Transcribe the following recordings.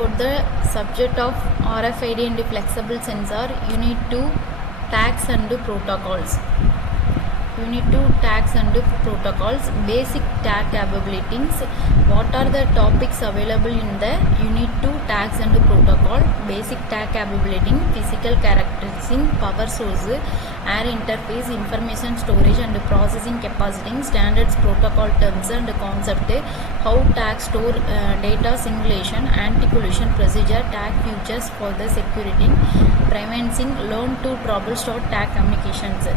about the subject of RFID and flexible sensor. Unit 2 tags and protocols. Unit 2 tags and protocols. Basic tag capabilities. What are the topics available in the Unit 2 tags and protocol? Basic tag capability, physical characteristics, power source, air interface, information storage and processing capacity, standards, protocol terms and concept, how tags store data, simulation, anti-collision procedure, tag features for the security, preventing, learn to troubleshoot tag communications.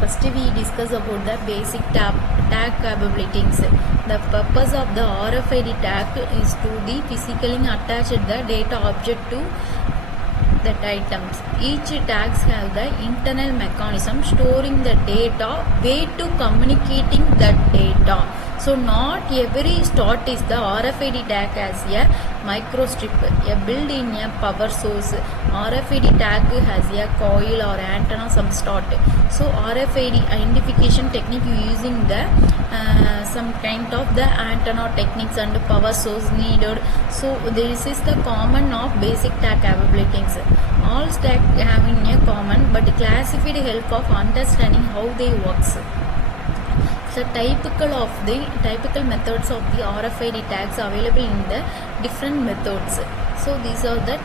First we discuss about the basic tag capabilities. The purpose of the RFID tag is to the physically attach the data object to that items. Each tags have the internal mechanism storing the data, way to communicating that data. So not every slot is the RFID tag as a microstrip, a built-in a power source. RFID tag has a coil or antenna some slot. So RFID identification technique using the some kind of the antenna techniques and power source needed. So this is the common of basic tag capabilities. All tag having a common but classified help of understanding how they works. The typical methods of the RFID tags available in the different methods. So these are the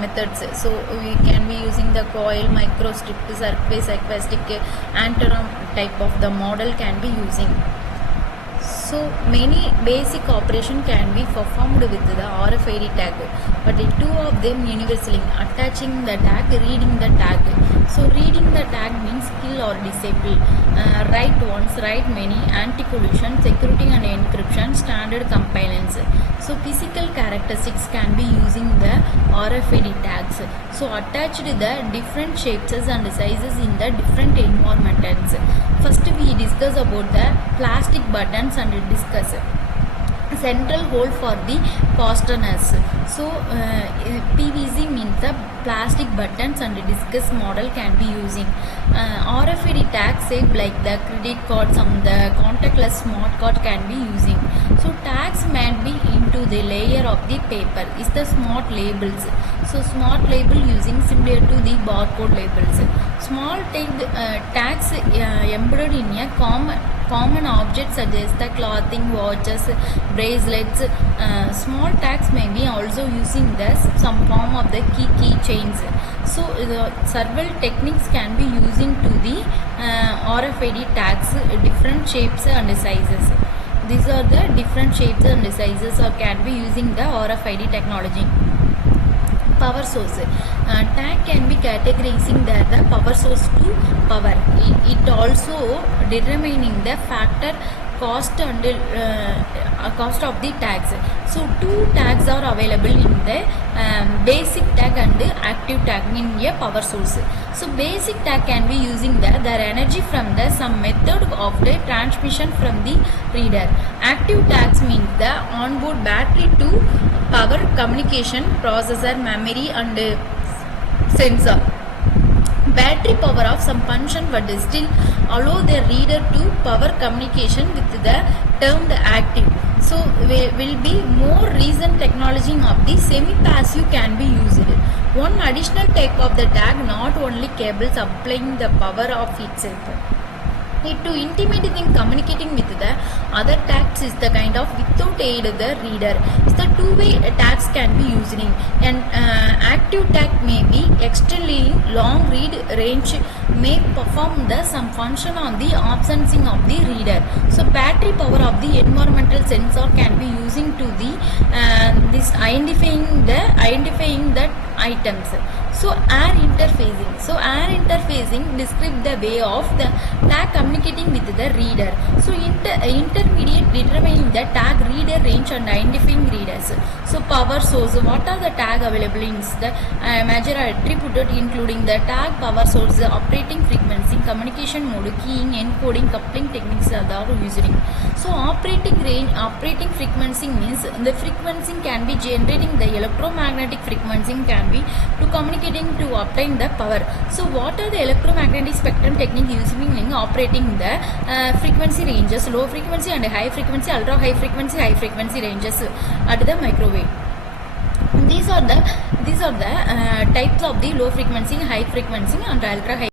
methods. So we can be using the coil, microstrip, surface acoustic, antenna type of the model can be using. So many basic operation can be performed with the RFID tag, but two of them universally: attaching the tag, reading the tag. So reading the tag means kill or disable, write once, write many, anti-collision, security and encryption, standard compliance. So physical characteristics can be using the RFID tags. So attached the different shapes and sizes in the different environments. First we discuss about the plastic buttons and discuss central hole for the fasteners. So PVC means the plastic buttons and discus model can be using. RFID tag shape like the credit card, some the contactless smart card can be using. So tags might be into the layer of the paper is the smart labels. So smart label using similar to the barcode labels. Small tags embedded in a common objects such as the clothing, watches, bracelets. Small tags may be also using some form of the key chains. So several techniques can be using to the RFID tags, different shapes and sizes. These are the different shapes and sizes or can be using the RFID technology. Power source. Tag can be categorizing the power source to power. It also determining the factor cost and cost of the tags. So two tags are available in the basic tag and active tag in a power source. So basic tag can be using their energy from the some method of the transmission from the reader. Active tags means the onboard battery to power communication, processor, memory and sensor. Battery power of some function but still allow the reader to power communication with the termed active. So will be more recent technology of the semi-passive can be used. One additional type of the tag, not only cables applying the power of itself. To intimate in communicating with the other tags is the kind of without aid of the reader. So the two-way tags can be used. An active tag may be extremely long read range, may perform some function on the absencing of the reader. So battery power of the environmental sensor can be using to the this identifying the items. So air interfacing. So air interfacing describes the way of the tag communicating with the reader. So intermediate determining the tag reader range and identifying readers. So power source. What are the tag available in the major attributed including the tag, power source, operating frequency, communication mode, keying, encoding, coupling techniques are using. So operating frequency means the frequency can be generating the electromagnetic frequency can be to communicating to obtain the power. So what are the electromagnetic spectrum technique using in operating the frequency ranges, low frequency and high frequency, ultra high frequency ranges at the microwave. These are the types of the low frequency, high frequency and ultra high